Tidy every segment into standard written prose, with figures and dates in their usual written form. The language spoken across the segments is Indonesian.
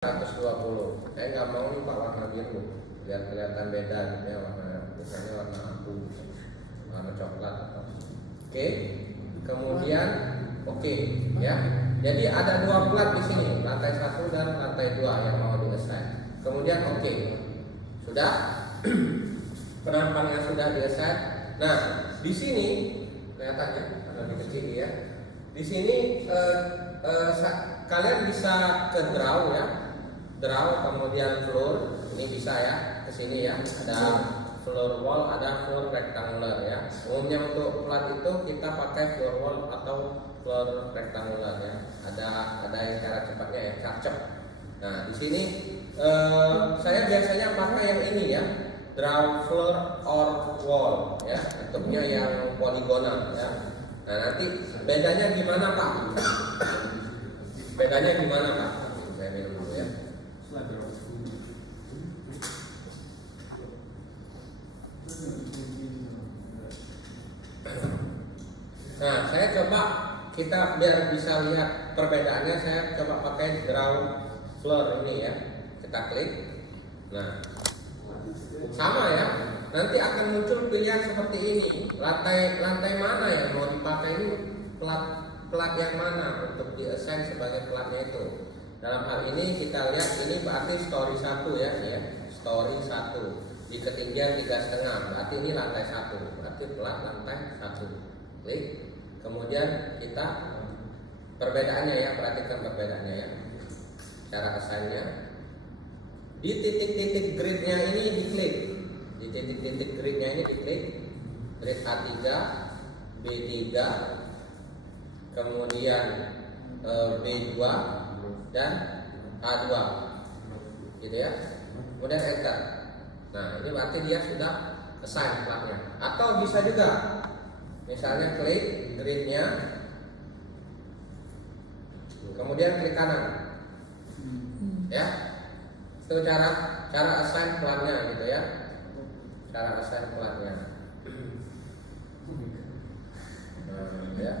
120. Saya nggak mau nih Pak warna biru, biar kelihatan beda gitu ya, misalnya warna abu, warna coklat. Oke. Kemudian oke, ya. Jadi ada dua plat di sini, lantai 1 dan lantai 2 yang mau di-assign. Kemudian oke. Sudah penampangnya sudah di-assign. Nah, di sini kelihatannya karena dikecil ya. Di sini kalian bisa ke draw ya. Draw kemudian floor, ini bisa ya, ke sini ya. Ada floor wall, ada floor rectangular ya. Umumnya untuk plat itu kita pakai floor wall atau floor rectangular ya. Ada yang cara cepatnya ya, carcep. Nah, di sini saya biasanya pakai yang ini ya, draw floor or wall ya, bentuknya yang poligonal ya. Nah, nanti bedanya gimana Pak? Bedanya gimana Pak? Saya minum dulu ya. Nah, saya coba kita biar bisa lihat perbedaannya, saya coba pakai draw floor ini ya. Kita klik. Nah, sama ya. Nanti akan muncul pilihan seperti ini. Lantai mana yang mau dipakai, ini plat yang mana untuk di-assign sebagai platnya itu. Dalam hal ini kita lihat ini berarti story 1 ya, story 1 di ketinggian 3,5, berarti ini lantai 1, berarti plat lantai 1. Klik. Kemudian kita perbedaannya ya, perhatikan perbedaannya ya. Cara assignnya di titik-titik gridnya ini diklik. Di titik-titik gridnya ini diklik. Grid A3, B3, kemudian B2 dan A2, gitu ya. Kemudian enter. Nah, ini berarti dia sudah assign platnya. Atau bisa juga, misalnya klik gridnya, kemudian klik kanan, ya. Itu cara assign platnya gitu ya. Cara assign platnya. Nah, ya.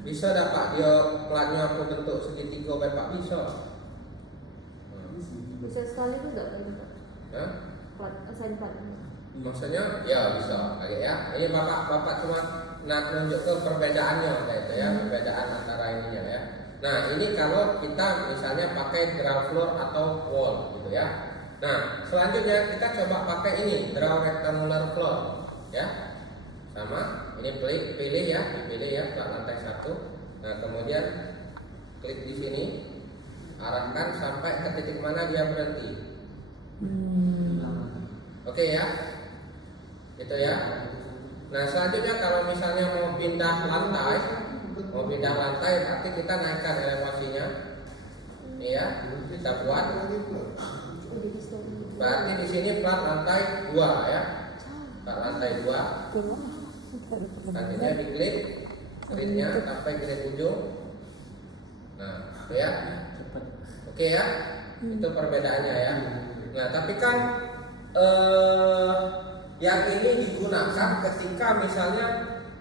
Bisa dapat dia platnya aku bentuk segitiga Bapak, bisa. Bisa sekali juga Pak. Plat assign plat. Maksudnya ya bisa kayak ya. Ini Bapak cuma nak nunjuk ke perbedaannya kayak itu ya, perbedaan antara ininya ya. Nah, ini kalau kita misalnya pakai draw floor atau wall gitu ya. Nah, selanjutnya kita coba pakai ini draw rectangular floor ya. Sama, ini pilih ya, dipilih ya plat lantai 1. Nah, kemudian klik di sini, arahkan sampai ke titik mana dia berhenti. Oke ya, gitu ya. Nah, selanjutnya kalau misalnya mau pindah lantai, berarti kita naikkan elevasinya. Ini ya, kita buat. Berarti di sini plat lantai 2 ya, plat lantai 2. Selanjutnya diklik gridnya sampai grid ujung. Nah, itu ya. Oke ya, itu perbedaannya ya. Nah, tapi kan yang ini digunakan ketika misalnya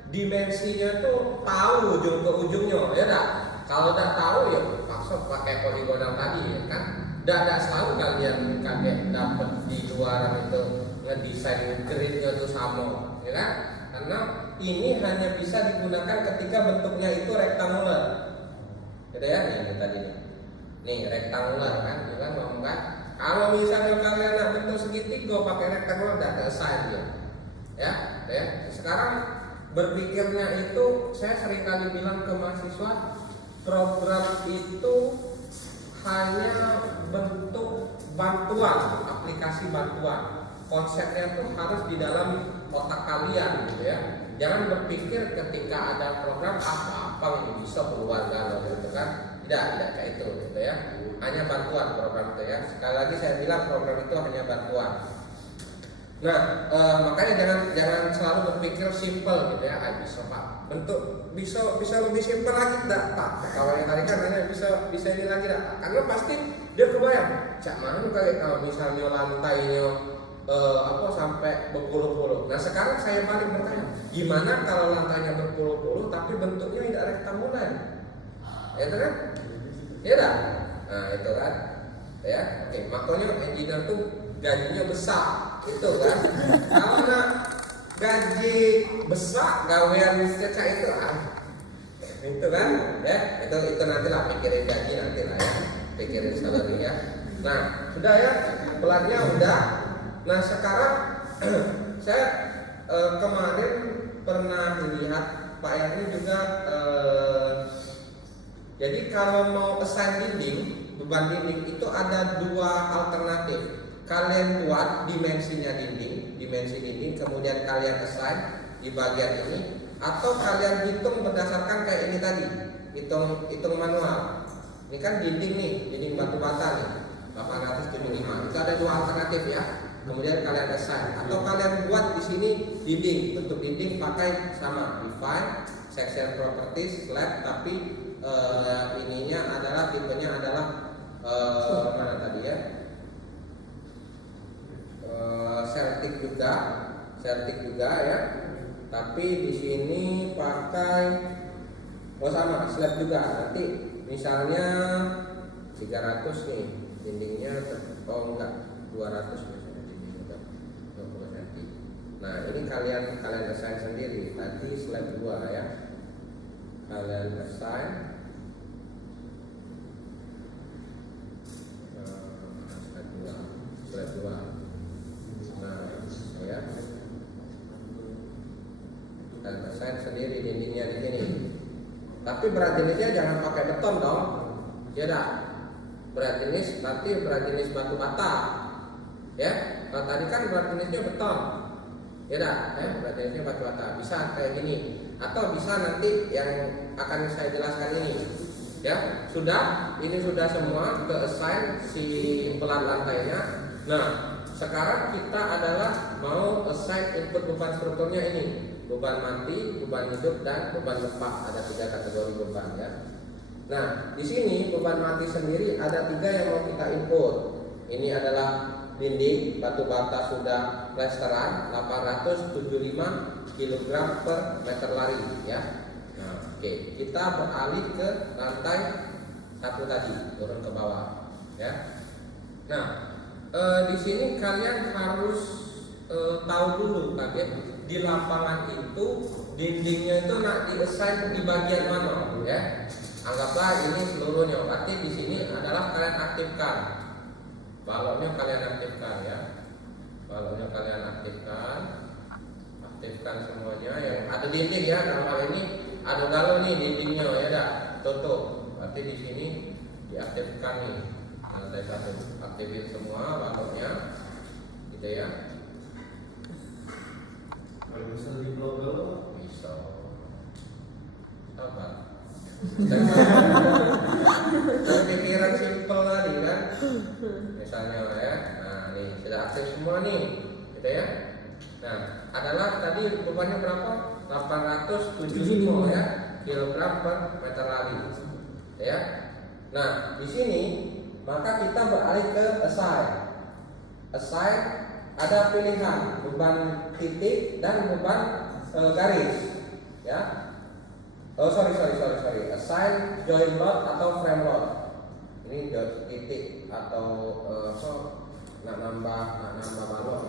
dimensinya tuh tahu ujung ke ujungnya, ya dah. Kalau udah tahu ya langsung pakai poligonal tadi ya kan. Tidak selalu kalian kaget dapat di luaran itu ngedesain gridnya tuh sama, ya kan? Karena ini hanya bisa digunakan ketika bentuknya itu rektangular. Gitu ya, nih tadi nih. Nih rektangular kan, ya kan ngomong kan? Kalau misalnya kalian nak bentuk segitiga pakai rektangular tidak ada assign dia. Ya. Sekarang berpikirnya itu saya sering kali bilang ke mahasiswa, program itu hanya bentuk bantuan, aplikasi bantuan. Konsepnya itu harus di dalam otak kalian gitu ya. Jangan berpikir ketika ada program apa yang bisa keluar gitu kan. Tidak kayak itu gitu ya. Hanya bantuan program itu ya. Sekali lagi saya bilang program itu hanya bantuan. Nah, makanya jangan selalu berpikir simple gitu ya. Bisa Pak, bentuk bisa lebih simple lagi enggak Pak? Kalau yang tadi kan hanya bisa ini lagi enggak? Karena pasti dia kebayang. Cak mana kayak kalau misalnya lantainya sampai berpuluh-puluh. Nah, sekarang saya balik bertanya, gimana kalau lantainya berpuluh-puluh tapi bentuknya tidak rektangular? Ya kan? Ya dah. Nah, itu kan. Ya, oke. Makanya engineer tuh gajinya besar, itu kan. Kalau nak gaji besar, gawean seca itu itu kan, ya. Itu nanti lah pikirin gaji nanti lah ya, pikirin salary ya. Nah, sudah ya, pelannya udah. Nah sekarang saya kemarin pernah melihat Pak Erni juga. Jadi kalau mau assign dinding, beban dinding itu ada dua alternatif. Kalian buat dimensinya dimensi dinding, kemudian kalian assign di bagian ini, atau kalian hitung berdasarkan kayak ini tadi, hitung manual. Ini kan dinding nih, dinding batu bata nih, 875. Itu ada dua alternatif ya. Kemudian kalian assign, atau kalian buat di sini dinding, bentuk dinding pakai sama define section properties slab, tapi ininya adalah tipenya adalah mana tadi ya, Celtic juga ya, tapi di sini pakai sama slab juga. Nanti misalnya 300 nih dindingnya, oh enggak 200 misalnya dindingnya 20 cm. Nah ini kalian assign sendiri. Tadi slab 2 ya, kalian assign slab 2. Nah ya, kalian assign sendiri dindingnya di sini. Tapi berat jenisnya jangan pakai beton dong, ya dah. Berat jenis berarti berat jenis batu bata, ya. Kalau tadi kan berat jenisnya beton, ya dah. Berat jenisnya batu bata. Bisa kayak gini, atau bisa nanti yang akan saya jelaskan ini, ya. Sudah, ini sudah semua ke assign si pelan lantainya. Nah, sekarang kita adalah mau assign input beban strukturnya ini. Beban mati, beban hidup, dan beban lepak. Ada 3 kategori beban ya. Nah, di sini beban mati sendiri ada 3 yang mau kita input. Ini adalah dinding batu bata sudah plesteran 875 kg per meter lari ya. Nah, oke, kita beralih ke lantai 1 tadi, turun ke bawah ya. Nah, di sini kalian harus tahu dulu kaget. Di lapangan itu dindingnya itu nak di-assign di bagian mana ya. Anggaplah ini seluruhnya. Berarti di sini adalah kalian aktifkan. Baloknya kalian aktifkan ya. Baloknya kalian aktifkan semuanya yang ada dinding ya. Dalam hal ini ada galon nih dindingnya ya dah, tutup. Berarti di sini diaktifkan nih. Lantai 1 aktifin semua baloknya gitu ya. Bisa di blog dulu? Bisa. Apa? Pikiran simpel tadi kan. Misalnya ya. Nah, nih sudah aktif semua nih, gitu ya. Nah, adalah tadi bebannya berapa? 875 ya, kilogram per meter lari. Ya. Nah, di sini maka kita beralih ke assign. Assign ada pilihan beban titik dan beban garis ya. Sorry. Assign joint load atau frame load. Ini titik atau nambah balok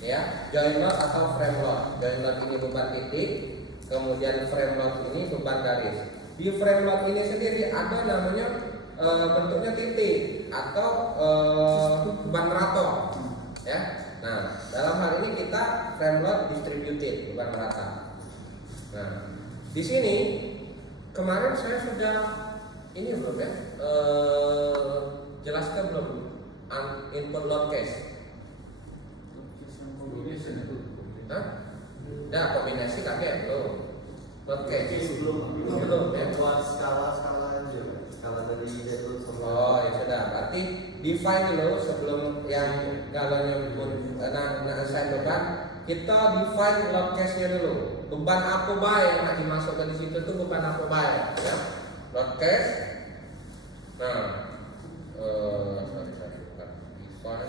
ya. Joint load atau frame load. Joint load ini beban titik, kemudian frame load ini beban garis. Di frame load ini sendiri ada namanya bentuknya titik atau beban merator ya. Nah, dalam hal ini kita frame load distributed, bukan merata. Nah, di sini kemarin saya sudah ini belum ya, jelaskan belum input load case. Nah, kombinasi kakek belum. Load case belum ya. Buat skala aja. Skala dari itu semua. Oh ya sudah, berarti define dulu sebelum yang galonnya pun assign beban, kita define load case-nya dulu. Beban apa baik yang akan dimasukkan di situ tuh beban apa baik ya. Load case. Nah, define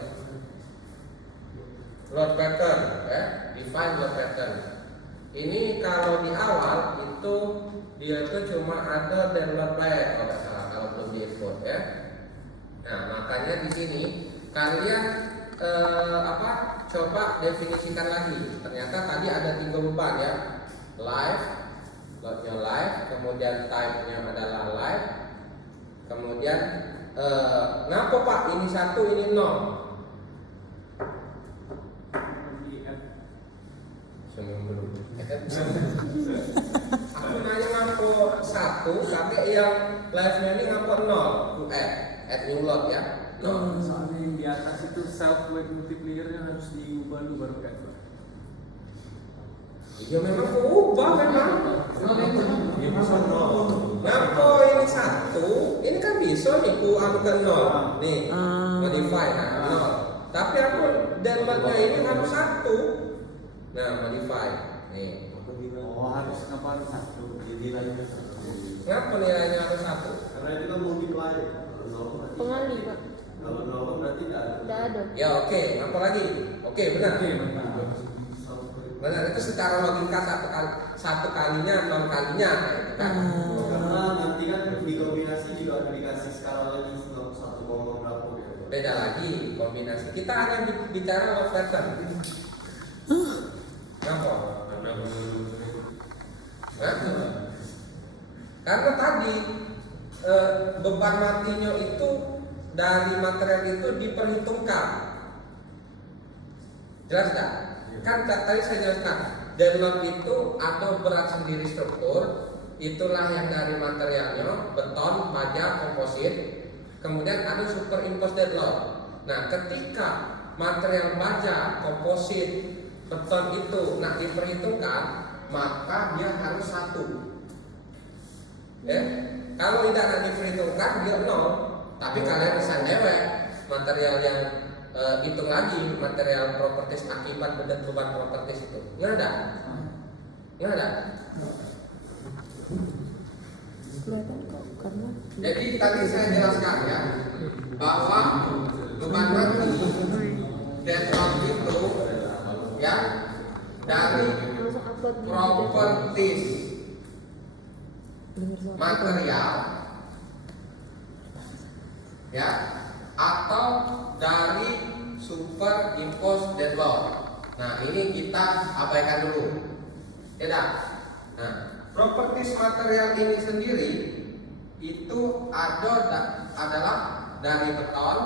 load pattern ya, define load pattern. Ini kalau di awal itu dia itu cuma ada dan load back kalau belum di input ya. Nah, makanya di sini kalian coba definisikan lagi. Ternyata tadi ada 3 beban ya. Live, loadnya live, kemudian type-nya adalah live. Kemudian kenapa Pak ini 1 ini 0? Aku nanya ngapo 1, tapi yang live-nya ini ngapo 0. Add new load ya. 0. Soalnya yang di atas itu self weight multiplier-nya harus diubah dulu baru kayak itu. Ya memang ubah memang. Ngapo ini 1, ini kan bisa nih ku anu ke 0. Nih, modify nah 0. Tapi aku downloadnya ini harus 1. Nah, modify. Nih. Oh, harus kenapa harus 1? Jadi nilainya 1. Ngapa nilainya harus 1? Karena itu kan multiply. Pengali Pak. Kalau 0 kan berarti nggak ada. Tidak ada. Ya oke, apa lagi? Oke, benar. Benar, itu secara logika satu kalinya, 0 kalinya gitu kan. Karena nanti kan dikombinasi juga ada dikasih skala lagi 1, berapa gitu. Beda lagi kombinasi. Kita hanya bicara load pattern. Kenapa? Karena tadi beban matinya itu dari material itu diperhitungkan. Jelas nggak? Kan tadi saya jelaskan, download itu atau berat sendiri struktur, itulah yang dari materialnya, beton, baja, komposit. Kemudian ada superimpose dead load. Nah, ketika material baja, komposit, beton itu diperhitungkan, maka dia harus 1. Ya, kalau tidak diperhitungkan dia 0. Tapi kalian bisa dewek material yang hitung lagi material properties akibat beban properties itu. Nggak ada? Nggak ada? Kelihatan kok karena Jadi tadi saya jelaskan ya bahwa beban mati deadlock itu ya dari langsung upload di properties Bener, soal material ya atau dari superimpose deadlock. Nah, ini kita abaikan dulu. Tidak. Nah, properties material ini sendiri itu adalah dari beton,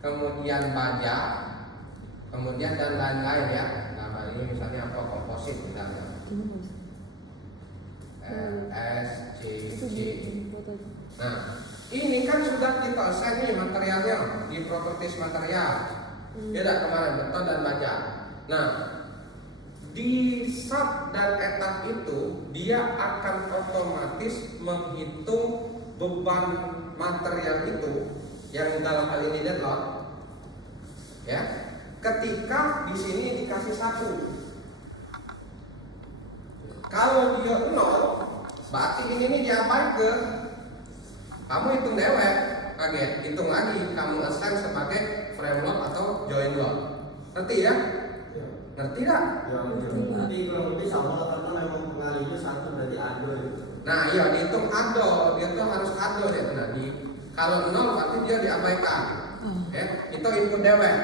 kemudian baja, kemudian dan lain-lain ya. Nah, ini misalnya apa komposit misalnya. Gimana Mas? S, C, Itu C. di foto itu. Nah, ini kan sudah kita assign nih materialnya di properties material. Tidak kemarin beton dan baja. Nah, di sub dan etap itu dia akan otomatis menghitung beban material itu yang dalam hal ini deadlock. Ya, ketika di sini dikasih 1. Kalau dia 0, berarti ini diabaikan. Kamu hitung dewek, hitung lagi kamu assign sebagai frame load atau join load. Ngerti ya? Ngerti tak? Ya, nanti kurang lebih sama lah karena memang pengalinya 1 berarti ada gitu. Nah iya dihitung ado, dia tuh harus ado ya. Nah, kalau 0 berarti dia diabaikan. Ya, itu input dewek.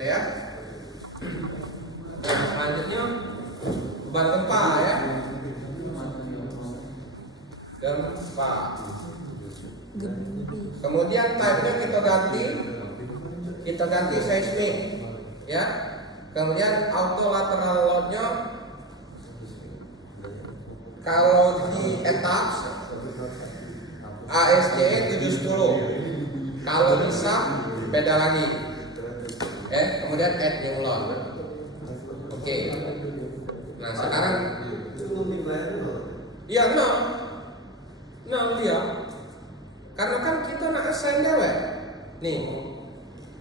Ya. Nah, selanjutnya beban gempa ya. Gempa. Kemudian type-nya kita ganti seismic ya. Kemudian auto lateral load-nya kalau di etap ASJ 710. Kalau di sub beda lagi. Kemudian add new load. Oke. Nah, sekarang Itu multiplier itu. iya 0 dia. Karena kan kita nak assign dewek. Nih,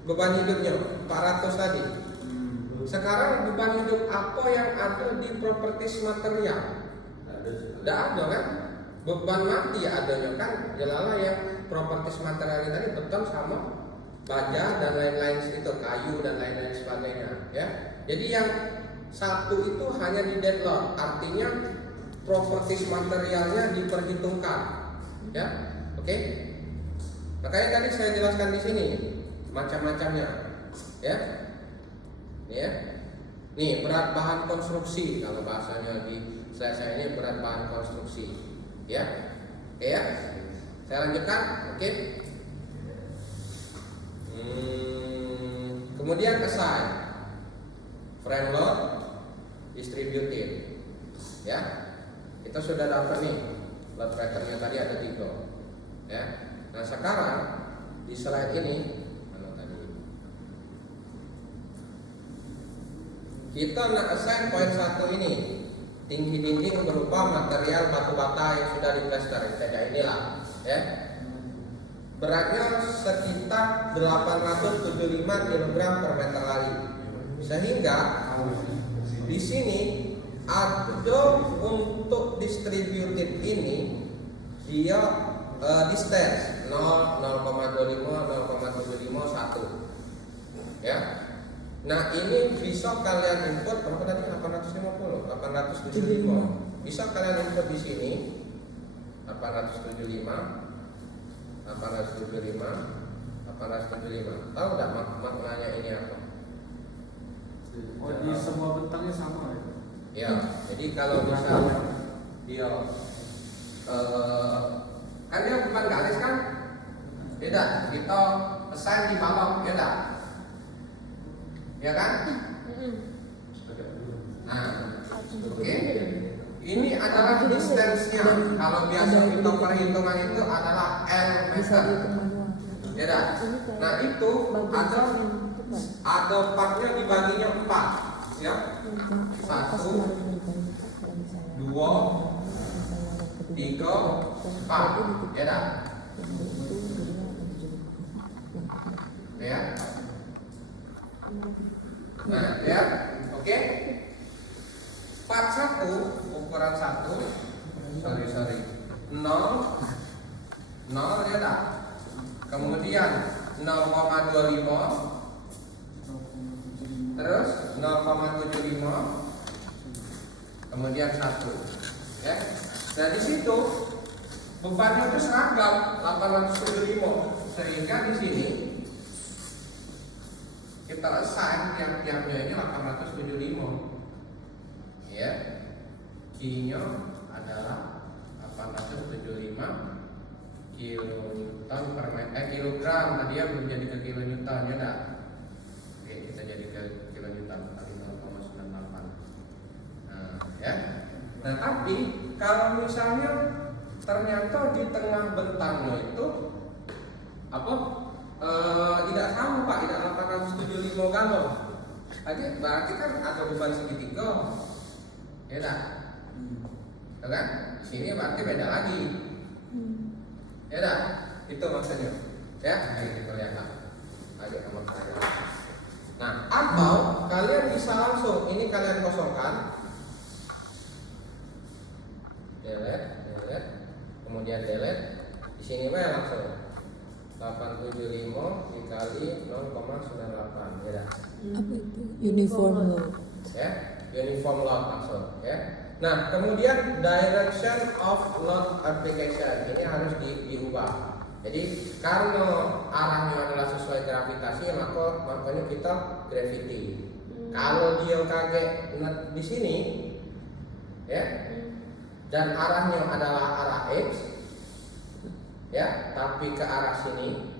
beban hidupnya 400 tadi. Sekarang beban hidup apa yang ada di properties material? Tidak ada kan? Beban mati adanya kan? Jelala yang properties material tadi beton sama baja dan lain-lain itu kayu dan lain-lain sebagainya. Ya, jadi yang 1 itu hanya di deadlock, artinya properties materialnya diperhitungkan. Ya, oke. Makanya tadi saya jelaskan di sini macam-macamnya, ya. Nih ya. Nih berat bahan konstruksi kalau bahasanya di saya ini berat bahan konstruksi, ya. Oke ya. Saya lanjutkan, oke. Kemudian assign, frame load, distributed, ya. Kita sudah dapat nih load patternnya tadi ada 3, ya. Nah sekarang di slide ini kita nak assign poin 1 ini, tinggi dinding berupa material batu bata yang sudah diplester kayak inilah, ya. Beratnya sekitar 875 kg per meter lali. Sehingga di sini ada untuk distributed ini dia distance 0, 0,25, 0,75, 1. Ya. Nah, ini bisa kalian input berapa tadi? 850, 875. Bisa kalian input di sini 875. 875. Tahu enggak maknanya ini apa? Oh, di semua bentangnya sama ya? Ya, jadi kalau misalnya dia kan dia bukan garis kan? Tidak, kita assign di balok, ya enggak? Ya kan? Nah, oke. Ini adalah distance-nya. Kalau biasa kita perhitungan itu adalah L meter. Ya dah. Nah itu ada partnya dibaginya 4, ya. 1, 2, 3, 4. Ya dah. Ya. Nah, ya. Oke. Part 1 ukuran 1 sorry 0 ya dah. Kemudian 0,25 terus 0,75 kemudian 1, ya. Nah di situ bebannya itu seragam 875 sehingga di sini kita assign tiap-tiapnya ini 875. Ya, Q-nya adalah 875 kilonewton per meter, kilogram tadi ya belum jadi ke kilonewton ya dah. Oke, kita jadi ke kilonewton kali 0,98. Nah, ya. Nah, tapi kalau misalnya ternyata di tengah bentangnya itu apa? Tidak sama Pak, tidak 875 galon. Tadi berarti kan ada beban segitiga. Ya tak? Ya kan? Di sini berarti beda lagi. Ya tak? Itu maksudnya. Ya, ayo kita lihat. Ayo sama saya. Nah, atau kalian bisa langsung ini kalian kosongkan. Delete, kemudian delete. Di sini mah langsung 875 dikali 0,98. Ya tak? Apa itu? Uniform load. Ya, uniform load langsung, ya. Nah, kemudian direction of load application ini harus diubah. Jadi karena arahnya adalah sesuai gravitasi, makanya kita gravity. Kalau dia kaget di sini, ya, dan arahnya adalah arah x, ya, tapi ke arah sini,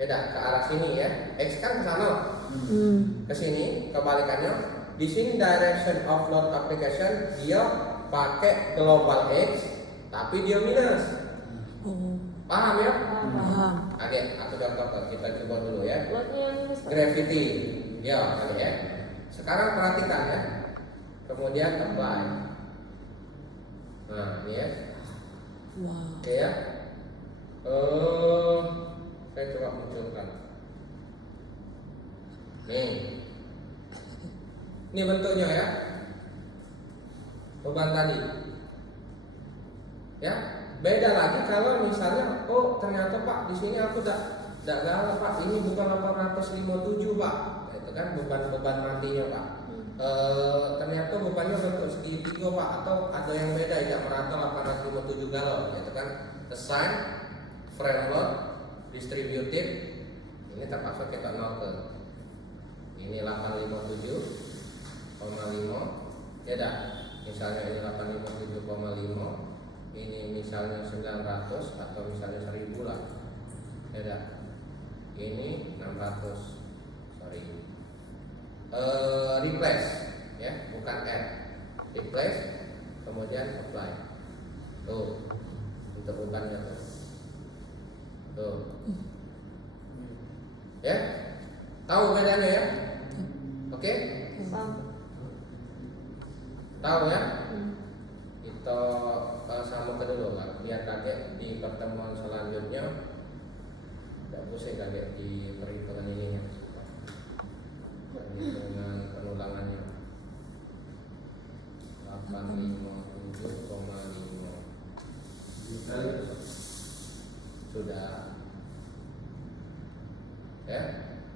beda ke arah sini ya. X kan ke sana, ke sini, kebalikannya. Di sini direction of load application dia pakai global x, tapi dia minus. Oh, Paham ya? paham. Oke, aku contoh kita coba dulu ya. Lotnya yang minus Pak. Gravity, ya kali ya. Sekarang perhatikan ya. Kemudian apply. Nah, ini ya. Wow. Oke ya. Saya coba munculkan. Nih. Ini bentuknya ya. Beban tadi. Ya. Beda lagi kalau misalnya, oh ternyata Pak di sini aku tidak galau Pak, ini bukan 857 Pak, itu kan beban matinya Pak. Ternyata bebannya bentuk segitiga Pak, atau ada yang beda tidak merata 857 galon, itu kan assign frame load distributed ini terpaksa kita nolkan. Ini 857,5 ya dah. Misalnya ini 857,5, ini misalnya 900 atau misalnya 1000 lah ya dah. Ini 600, sorry, replace ya, bukan add, replace kemudian apply. Tuh untuk bebannya tuh ya, tahu bedanya ya? Oke, tahu ya? Kita sambung ke dulu kan, biar kaget di pertemuan selanjutnya tidak pusing kaget di perhitungan ini ya, perhitungan penulangannya 857,5 sudah ya.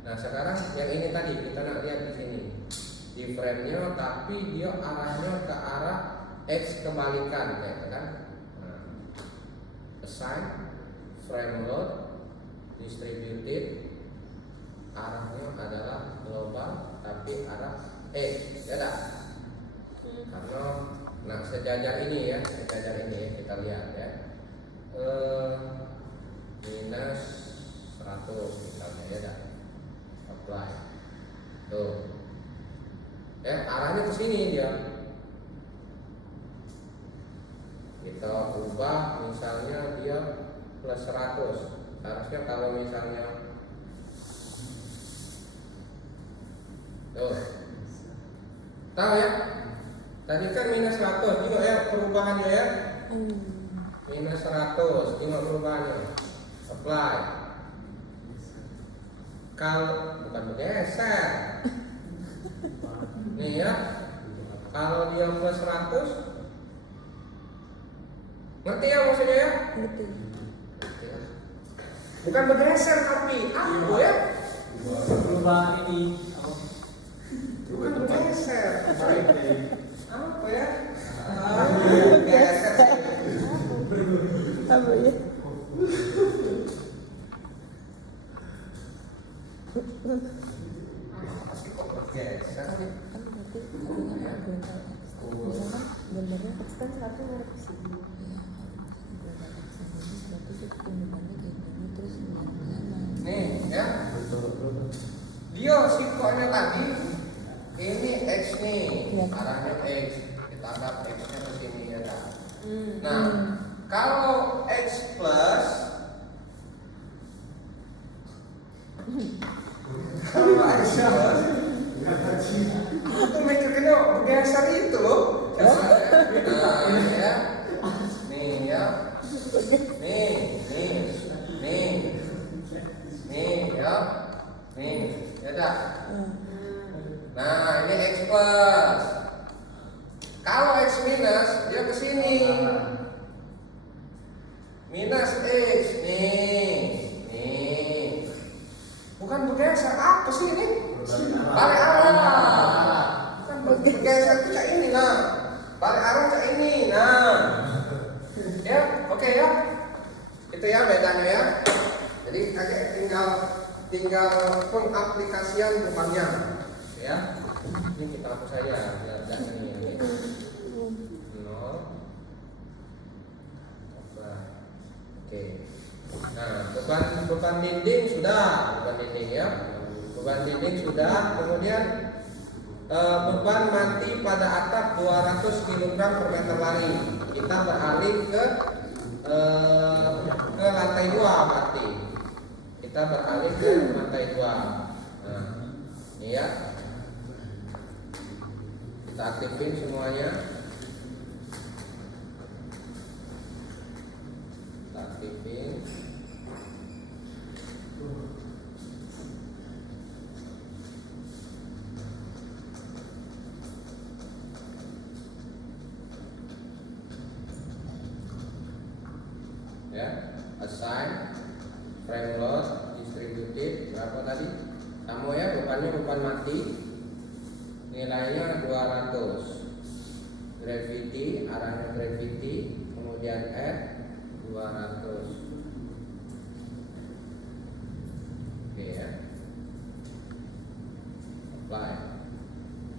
Nah sekarang yang ini tadi kita nak lihat di sini di frame-nya, tapi dia arahnya ke arah X kebalikan kayak kan. Nah, assign frame load distributed arahnya adalah global tapi arah X ya dah. Karena nah sejajar ini ya, sejajar ini ya, kita lihat ya, minus 100 misalnya ya dah, apply tuh ya, arahnya ke sini dia. Kita ubah misalnya dia plus 100. Harusnya kalau misalnya tuh tahu ya, tadi kan minus 100, tengok ya perubahannya ya, minus 100, tengok perubahannya, apply. Kalau bukan bergeser nih ya, kalau dia plus 100, ngerti ya maksudnya ya? Ngerti. Bukan bergeser tapi apa ya? Berubah ini Bukan bergeser. Apa ya? Geser. Apa ya? Pasti kok bergeser. Kan berarti hubungan global X. Misalkan gambarnya X kan 100 ke sini. Ya, global X ini berarti itu penggunaannya kayak gini terus jalan-jalan. Nih ya. Dia sifatnya tadi ini X nih, Ya. arahnya X. Kita anggap X-nya ke sini ya kan. Nah, kalau X plus kalau X plus itu mikirnya bergeser itu loh. Nah, ya. Nih ya. Nih ya. Nih, ya dah. Nah, ini X plus. Kalau X minus, dia ke sini. Minus X, nih. Bukan bergeser, apa sih ini? Balik arah. Bukan bergeser itu kayak ini, nah. Balik arah kayak ini, nah. Ya, oke ya. Itu ya bedanya ya. Jadi kakek tinggal pengaplikasian bebannya. Ya, ini kita hapus saja dan ini 0. Oke. Nah, beban dinding sudah, beban dinding ya. Beban dinding sudah. Kemudian beban mati pada atap 200 kg per meter lari. Kita beralih ke lantai 2 mati. Kita beralih ke lantai 2. Nah, ini ya. Kita aktifin semuanya. Kita aktifin. Ya, assign frame load distributed berapa tadi? Sama ya, bebannya beban mati. Nilainya 200. Gravity, arahnya gravity, kemudian F 200. apply.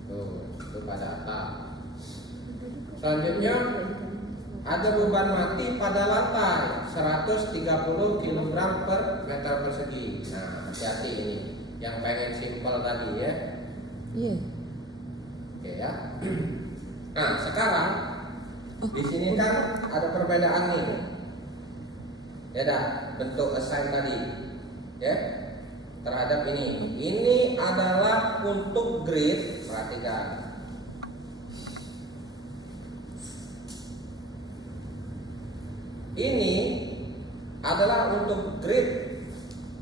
Tuh, itu pada atap. Selanjutnya ada beban mati pada lantai 130 kg per meter persegi. Nah, hati-hati ini. Yang pengen simpel tadi ya. Iya. Oke ya. Nah, sekarang di sini kan ada perbedaan nih. Ya dah, bentuk assign tadi. Ya. Terhadap ini. Ini adalah untuk grid, perhatikan. Ini adalah untuk grid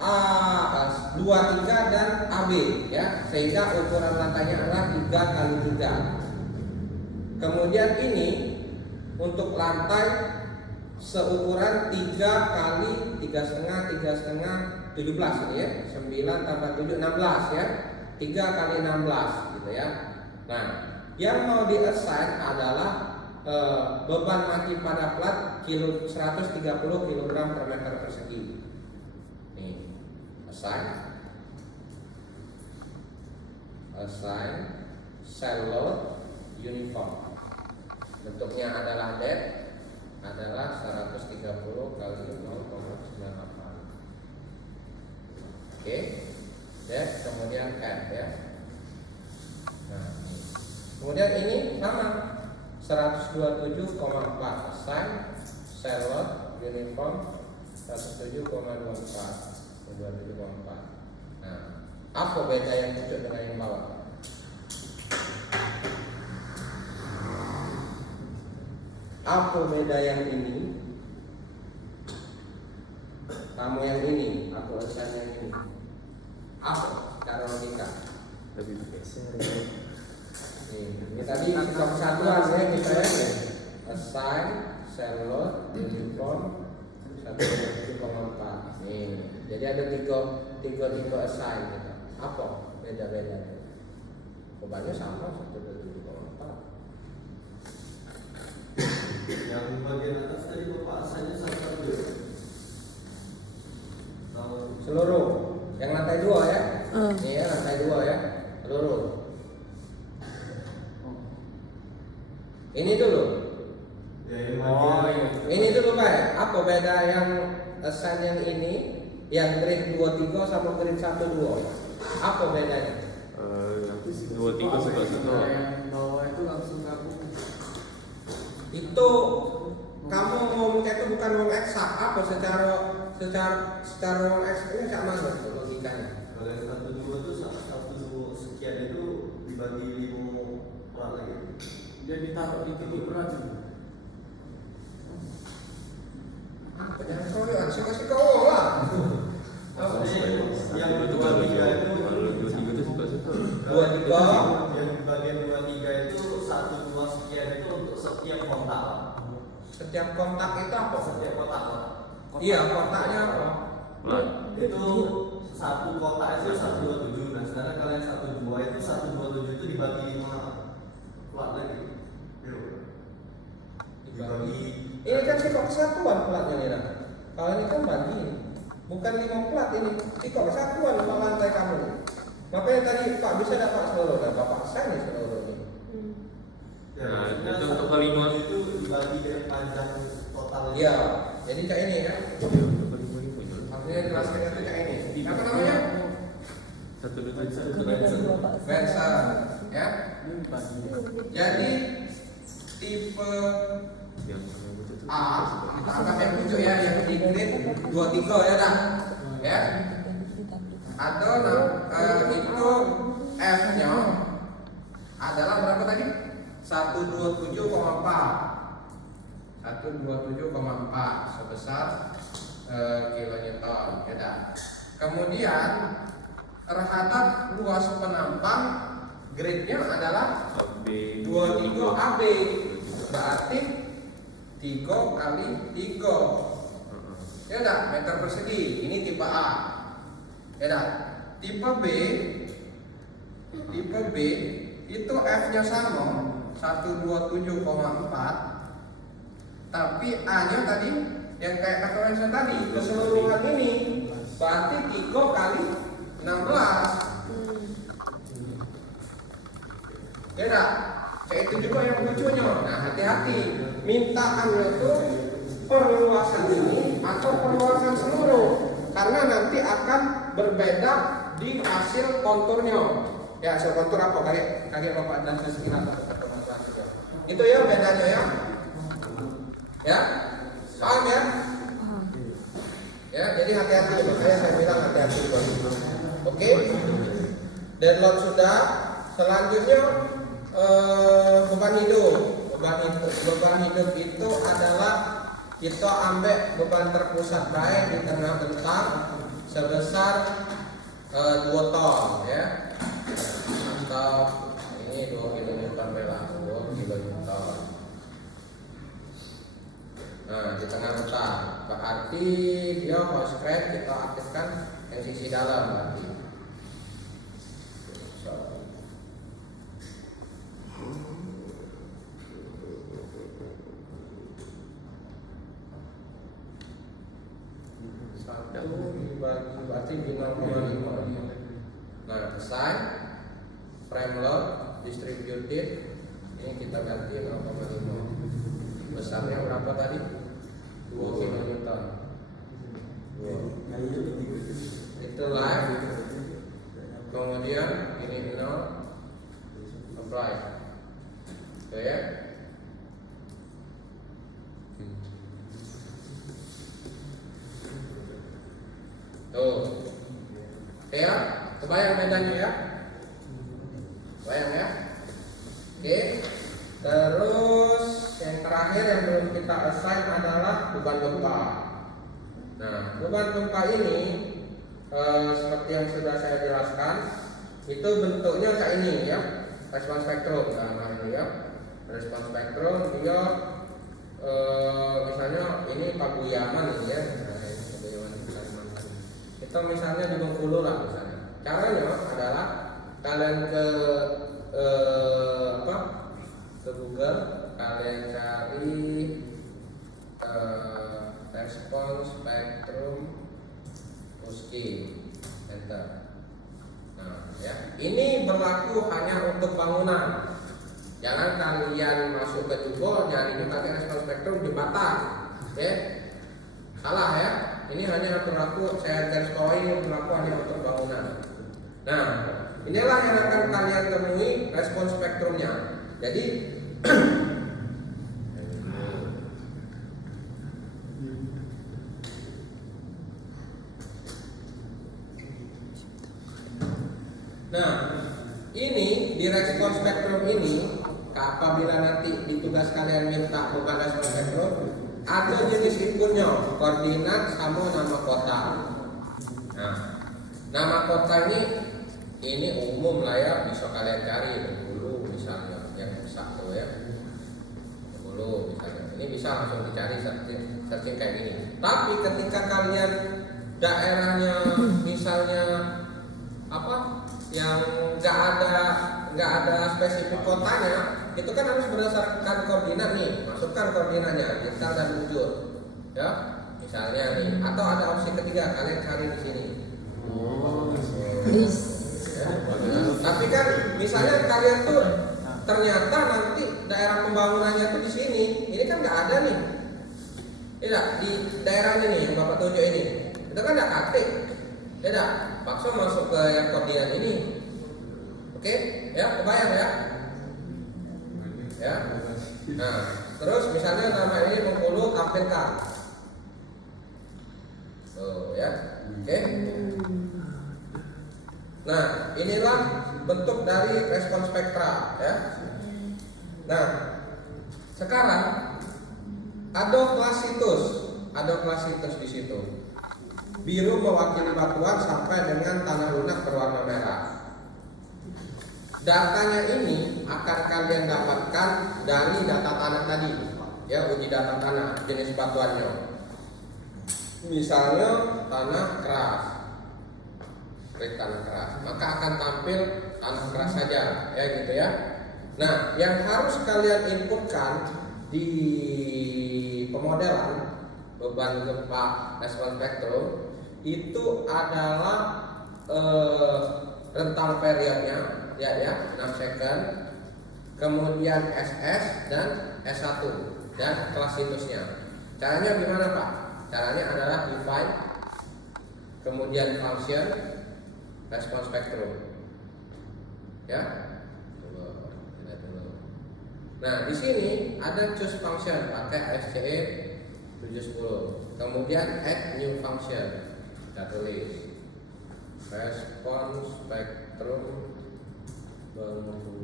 A23 dan AB ya, sehingga ukuran lantainya adalah 3x3. Kemudian ini untuk lantai seukuran 3 kali 3,5 17 ini ya, 9 tambah 7 16 ya, 3 kali 16 gitu ya. Nah, yang mau di-assign adalah beban mati pada plat 130 kg per meter persegi. Nih, assign cell load uniform. Bentuknya adalah det adalah 130 kali 0,98. Oke, det kemudian F ya. Nah, kemudian ini sama 127,4 assign cell load uniform 107,24. Nah, apa beda yang pucuk dengan yang bawah? Apa beda yang ini? Kamu yang ini, aku assign yang ini. Apa cara logika? Lebih geser. Ini tadi sikap kesatuan ya kita ya. Assign cell load uniform 1,4. Nih, jadi ada tiga assign kita. Apa beda-bedanya? Bebannya sama 1,4. Yang bagian atas tadi Bapak asalnya satu. Seluruh yang lantai 2 ya. Nih ya, lantai 2 ya. Seluruh. Ini dulu. Ya, yang bagian Ini dulu Pak. Apa beda yang assign yang ini, yang grade 23 sama grade 12? Apa bedanya? Yang 23 suka-suka. Yang bawah itu langsung kaku. Itu kamu ngomong itu bukan wong eksak, apa secara wong eksak ini cak mana tuh logikanya? kalau yang 1,2 itu 1 sekian itu dibagi 5 pelat lagi. Dia ditaruh di titik beracun. Jangan koyoan, suka-suka lah. Yang 23 itu 23 itu suka-suka. 23 yang bagian 23 itu 1,2 sekian itu untuk setiap kontak. setiap kontak itu apa? Setiap kotak. Iya, kontaknya apa? Plat. Itu satu kotak itu 127. Nah, sedangkan kalau yang 12 itu 127 itu dibagi 5 plat lagi. Dibagi. Ini kan sikap kesatuan platnya nih Ran. Kalau ini kan bagi, bukan 5 plat ini. Sikap kesatuan Pak lantai kamu. Makanya tadi Pak bisa dapat seluruh, nah Bapak saya nih seluruh ini. Nah, maksudnya itu untuk 1,2 kelima. itu dibagi dengan panjang total. Iya, jadi kayak ini ya. Ya, untuk kelima ini punya. Artinya jelaskan itu kayak ini. Apa namanya? Satu dua tiga. Kemudian Bapak Bensa, ya. Ini bagi. Jadi tipe Yang A, kita anggap yang tujuh ya, yang di grade 23 ya dah, ya. Atau itu F-nya adalah berapa tadi? 127,4 sebesar kilonewton, ya dah. Kemudian terhadap luas penampang grade-nya adalah 23 AB, berarti 3 kali 3 ya dah, meter persegi. Ini tipe A ya dah. Tipe B itu F nya sama 127,4, tapi A nya tadi yang kayak kata Wensa tadi keseluruhan ini berarti 3 kali 16 itu juga yang lucunya. Nah, hati-hati. Mintaannya itu perluasan ini atau perluasan seluruh, karena nanti akan berbeda di hasil konturnya. Ya, hasil kontur apa? Kayak Bapak dan sekilas itu ya bedanya ya. Ya, paham ya? Ya, jadi hati-hati. Makanya saya bilang hati-hati. Oke. Deadlock sudah. Selanjutnya beban hidup. Beban hidup itu adalah kita ambil beban terpusat baik di tengah bentang sebesar 2 ton ya. Atau ini 2 kN lah, 2 kN. Nah, di tengah bentang berarti dia host crank kita aktifkan yang sisi dalam berarti. Dibagi berarti 0,5. Nah, assign frame load distributed ini kita ganti 0,5. Besarnya berapa tadi? 2 kN. Itu live. Kemudian ini 0 apply. Oke ya. Tuh. Ya, kebayang bedanya ya? Bayang ya? Oke. Terus yang terakhir yang belum kita assign adalah beban gempa. Nah, beban gempa ini seperti yang sudah saya jelaskan, itu bentuknya kayak ini ya, respon spektrum dalam ini ya. Respon spektrum dia misalnya ini Pabuyaman ini ya. Itu misalnya di Bengkulu lah misalnya. Caranya adalah kalian ke Google, kalian cari respon spektrum Uski, enter. Nah, ya, ini berlaku hanya untuk bangunan. Jangan kalian masuk ke Google nyari pakai respon spektrum jembatan, oke? Salah ya. Ini hanya berlaku, saya garis bawah ini berlaku hanya untuk bangunan. Nah, inilah yang akan kalian temui respon spektrumnya. Jadi nah, ini di respon spektrum ini apabila nanti di tugas kalian minta bukan respon spektrum, ada jenis inputnya, koordinat sama nama kota. Nah, nama kota ini umum lah ya, bisa kalian cari Bengkulu misalnya, yang satu ya, Bengkulu misalnya. Ini bisa langsung dicari searching kayak gini. Tapi ketika kalian daerahnya misalnya apa, yang nggak ada spesifik kotanya, itu kan harus berdasarkan koordinat nih, masukkan koordinatnya detail dan bujur ya, misalnya nih, atau ada opsi ketiga kalian cari di sini. Ya. Tapi kan misalnya kalian tuh ternyata nanti daerah pembangunannya tuh di sini, ini kan nggak ada nih, tidak di daerah ini yang Bapak tunjuk ini, itu kan nggak aktif, tidak paksa masuk ke yang koordinat ini. Oke, ya kebayang ya. Ya. Nah, terus misalnya nama ini Bengkulu tampilkan. Tuh ya. Oke. Nah, inilah bentuk dari respon spektra ya. Nah, sekarang ada kelas situs di situ. Biru mewakili batuan sampai dengan tanah lunak berwarna merah. Datanya ini akan kalian dapatkan dari data tanah tadi, ya, uji data tanah jenis batuannya. Misalnya tanah keras, tanah keras, maka akan tampil tanah keras saja, ya gitu ya. Nah, yang harus kalian inputkan di pemodelan beban gempa respon spektrum itu adalah rentang periodnya. Ya 6 second, kemudian SS dan S1 dan kelas situsnya. Caranya gimana Pak? Caranya adalah define, kemudian function, response spectrum. Ya. Nah, di sini ada choose function pakai SCE 710. Kemudian add new function. Kita tulis response spectrum 20.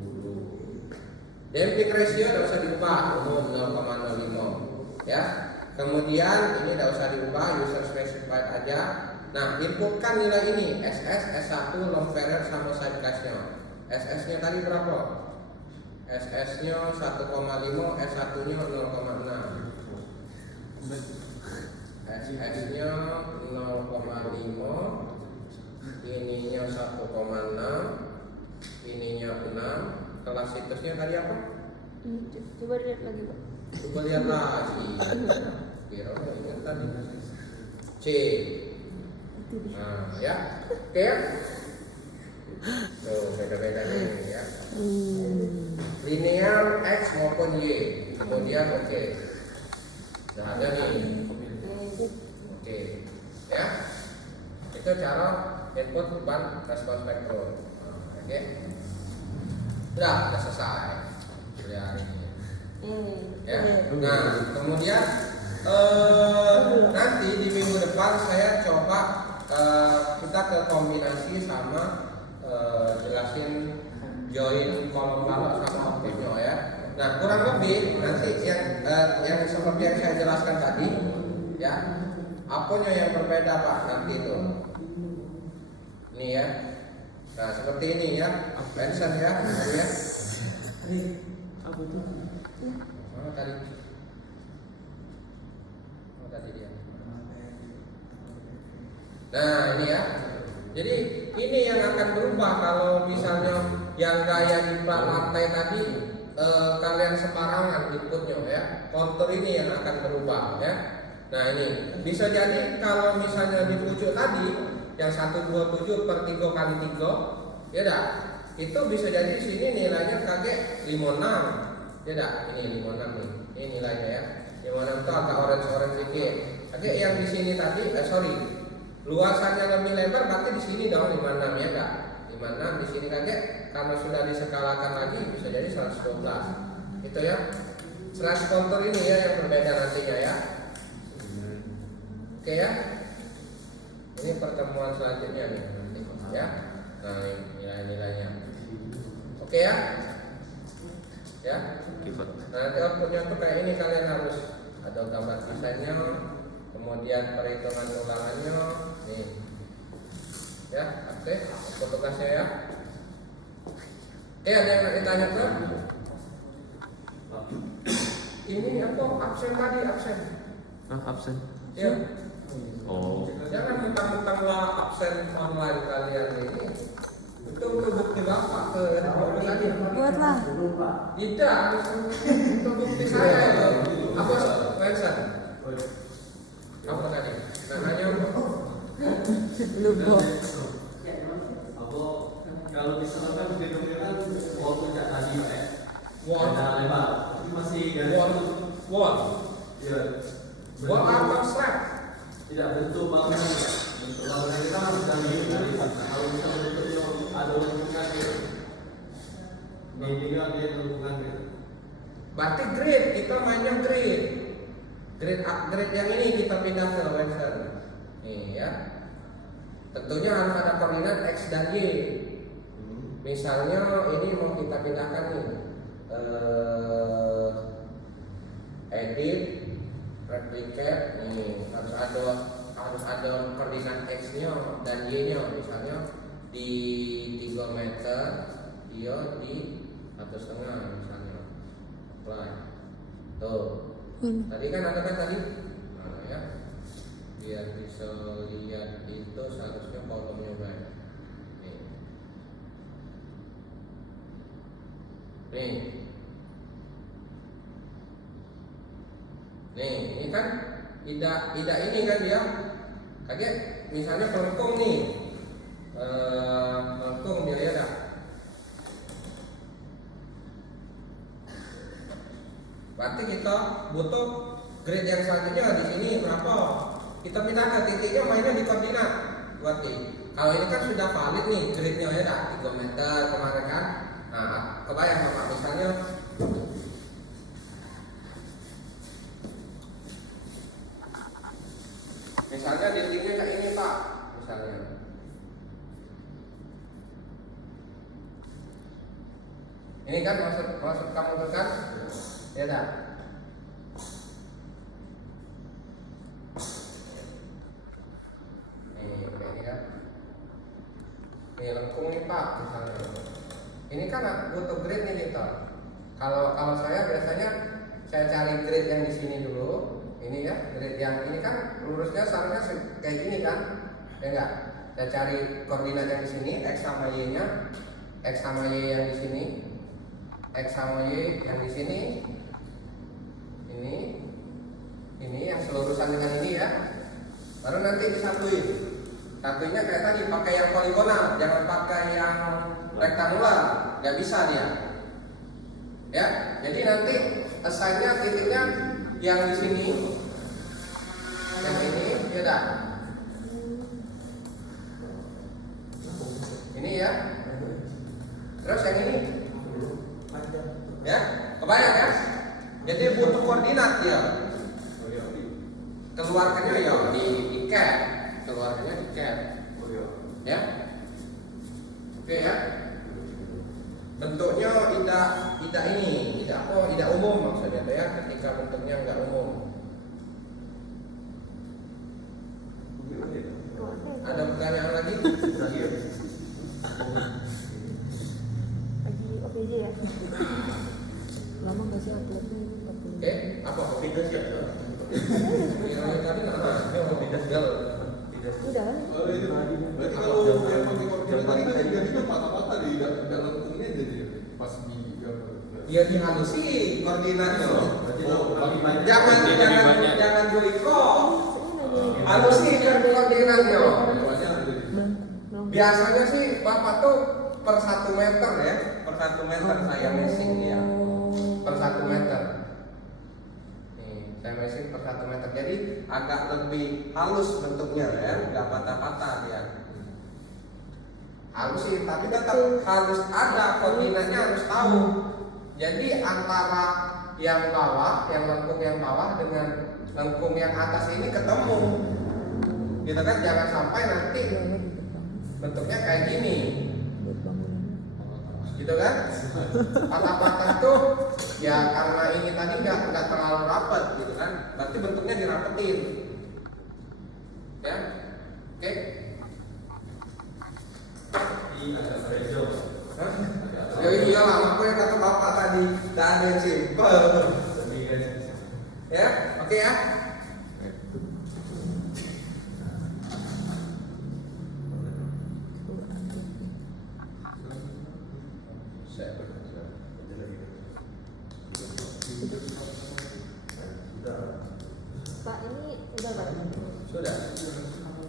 Damping ratio tidak usah diubah, umum 0,05 ya. Kemudian ini tidak usah diubah, user specified aja. Nah, inputkan nilai ini SS, S1, long variable sama size-nya. SS-nya tadi berapa? SS-nya 1,5, S1-nya 0,6. SS-nya 0,5, ininya 1,6, ininya 6. Kelas situsnya tadi apa? Coba lihat lagi Pak. Coba lihat lagi. Kira ingat tadi. C. Nah, ya. Oke ya. Tuh, beda-beda nih ya. Linear X maupun Y. Kemudian oke. Nah, ada nih. Oke. Ya. Itu cara input ban respons spektrum. Oke. Udah selesai. Ya, ini. Ya. Nah, kemudian nanti di minggu depan saya coba kita ke kombinasi sama jelasin join kolom kalau sama objeknya ya. Nah, kurang lebih nanti yang seperti yang saya jelaskan tadi ya. Apanya yang berbeda Pak nanti itu? Ini ya. Nah, seperti ini ya. Mention ya, ya. Apa tuh? Oh, tadi. Oh, tadi dia. Nah, ini ya. Jadi ini yang akan berubah kalau misalnya yang gaya di plat lantai tadi kalian sembarangan inputnya ya. Kontur ini yang akan berubah ya. Nah, ini bisa jadi kalau misalnya di pucuk tadi yang 127 per 3 kali 3 ya dah. Itu bisa jadi sini nilainya kaget 56. Ya dah, ini 56 nih. Ini nilainya ya. 56 itu agak orange sedikit. Kaget yang di sini tadi luasannya lebih lebar berarti di sini dong 56 ya enggak? 56 di sini kaget karena sudah diskalakan lagi bisa jadi 112. Itu ya. Slash kontur ini ya yang berbeda nantinya ya. Oke ya. Ini pertemuan selanjutnya nih nanti ya. Nah, nilai-nilainya. Oke ya. Ya. Nanti outputnya tuh kayak ini kalian harus ada gambar desainnya, kemudian perhitungan ulangannya nih. Ya, oke. Tugasnya ya. Ada yang nak ditanya ke? Ini apa? Absen tadi absen. Absen. Ya. Oh. Jangan mentang-mentang lah absen online kalian ini. Itu bukti bapak ke tadi. Buatlah. Tidak, itu bukti saya itu. Apa Wensan? Apa tadi? Namanya Lupa. Kalau misalkan gedungnya kan wall puncak tadi Pak ya. Wall. Ada lebar. Tapi masih garis. wall. Iya. Wall atau slab? Tidak bentuk bangunan. Bentuk bangunan kita harus dari garis. Kalau misalnya bentuknya ada lengkungan gitu. Bimbingan dia lengkungan gitu. Berarti grid, kita mainnya grid. Grid yang ini kita pindah ke Wensan. Nih ya. Tentunya harus ada koordinat X dan Y. Misalnya ini mau kita pindahkan nih edit, replicate, nih harus ada koordinat X-nya dan Y-nya. Misalnya di 3 meter, dia di 1,5 misalnya. Apply. Tuh. Tadi kan ada kan tadi? Nah, ya. Biar bisa lihat itu seharusnya kolomnya banyak. Nih, ini kan tidak ini kan dia, kaget misalnya pelengkung nih, pelengkung dia ya dah. kita butuh grid yang selanjutnya di sini berapa, kita pindah ke titiknya mainnya di koordinat 2T. Kalau ini kan sudah valid nih gridnya ya, dah 3 meter kemarin kan. Nah, kebayang Bapak misalnya titiknya kayak ini Pak, misalnya. Ini kan maksud kamu tuh kan? Ya dah. Nih kayak ini kan. Ini lengkung nih Pak, misalnya. Ini kan butuh grid nih kita. Kalau saya biasanya saya cari grid yang di sini dulu. Ini ya, grid yang ini kan lurusnya seharusnya kayak gini kan? Ya enggak? Saya cari koordinat yang di sini, x sama y-nya, x sama y yang di sini, x sama y yang di sini, ini yang selurusan dengan ini ya. Baru nanti disatuin. Satunya kayak tadi pakai yang poligonal, jangan pakai yang rektangular, nggak bisa dia. Ya, jadi nanti assign-nya titiknya yang di sini, yang ini, ya dah. Ini ya. Terus yang ini, ya, kebayang ya? Jadi butuh koordinat dia. Keluarkannya ya di cap, keluarkannya di cap, ya. Oke ya. Bentuknya tidak umum maksudnya ya, ketika bentuknya enggak umum. Ada pertanyaan lagi? Lagi OPJ ya? Lama nggak sih uploadnya ini 40? Oke, apa? Tidak siap. Yang tadi apa? Udah kan? Berarti kalau yang pakai koordinat tadi kan jadinya patah-patah di dalam ini jadi pas di Dia dihalusi koordinatnya. Bagi Jangan joiko. Ini Halusi kan koordinatnya. belum. Biasanya sih Bapak tuh per 1 meter ya, per 1 meter saya messing dia. Per 1 meter. Nih, saya messing per 1 meter. Jadi agak lebih halus bentuknya ya, nggak patah-patah dia. Halus sih, tapi tetap harus ada koordinatnya, harus tahu. Jadi antara yang bawah, yang lengkung yang bawah dengan lengkung yang atas ini ketemu. Gitu kan, jangan sampai nanti bentuknya kayak gini. Buat bangunan. Gitu kan? Patah-patah tuh ya karena ini tadi nggak terlalu rapat gitu kan. Berarti bentuknya dirapetin. Ya. Oke. Hah? Ya iyalah, makanya kata Bapak tadi, tidak ada yang simpel. Ya, oke ya.